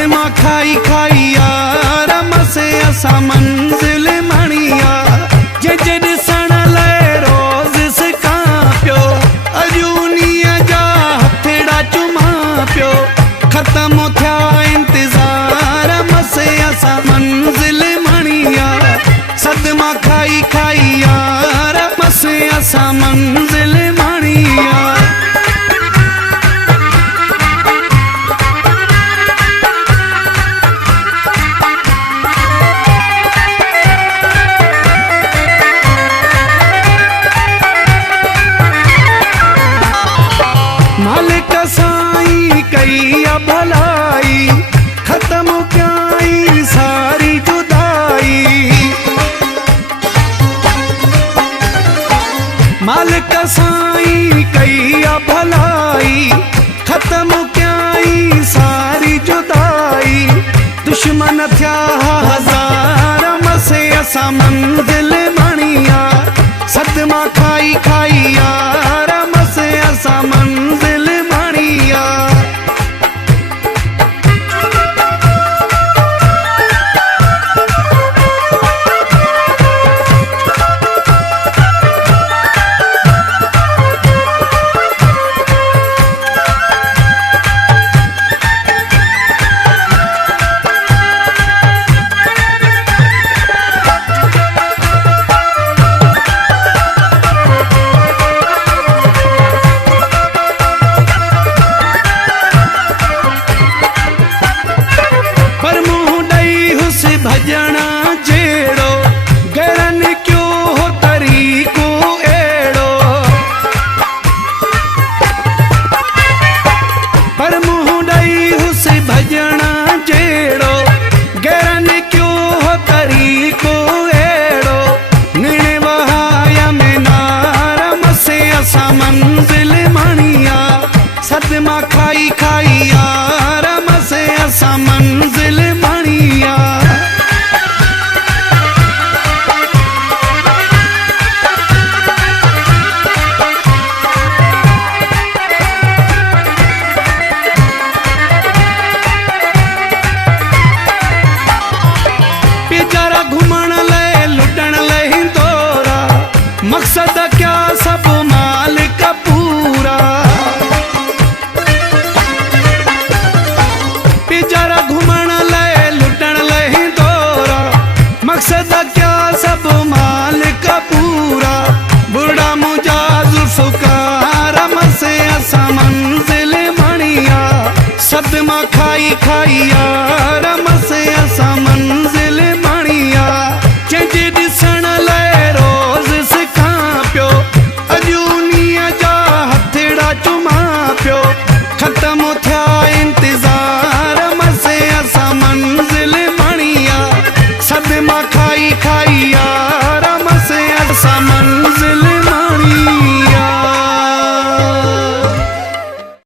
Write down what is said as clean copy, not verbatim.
सदमा खाई खाई यार मसे असा मंजिल मणिया जज ॾिसण लाइ रोज़ सिका पियो अजूनीअ जा हथड़ा चुमा पियो ख़त्म थिया इंतज़ार मसे असा मंजिल मणिया सदमा खाई खाई यार मसे असा मंजिल मणिया मालिक साईं कई भलाई खत्म कई सारी जुदाई मालिक साईं कई भलाई खत्म कई सारी जुदाई दुश्मन थिया हजार मसे असा मंजिल मणिया सदमा खाई खाई यार मसे असा मंजिल मणिया भजना जेड़ो गरन क्यों हो तरीको एड़ो पर मुँह डई हुस भजना जेड़ो गरन क्यों हो तरीको एड़ो निणे वहाया में नार मसे असा मंजिल मणिया सदमा खाई खाई यार मसे असा मंजिल मणिया घुमण ले लुटण ले हिंदोरा मकसद क्या सब माल का पूरा पिजरा घुमण ले लुटण ले हिंदोरा मकसद क्या सब माल का पूरा बुढ़ा मुझा जुल्फकार मसे असा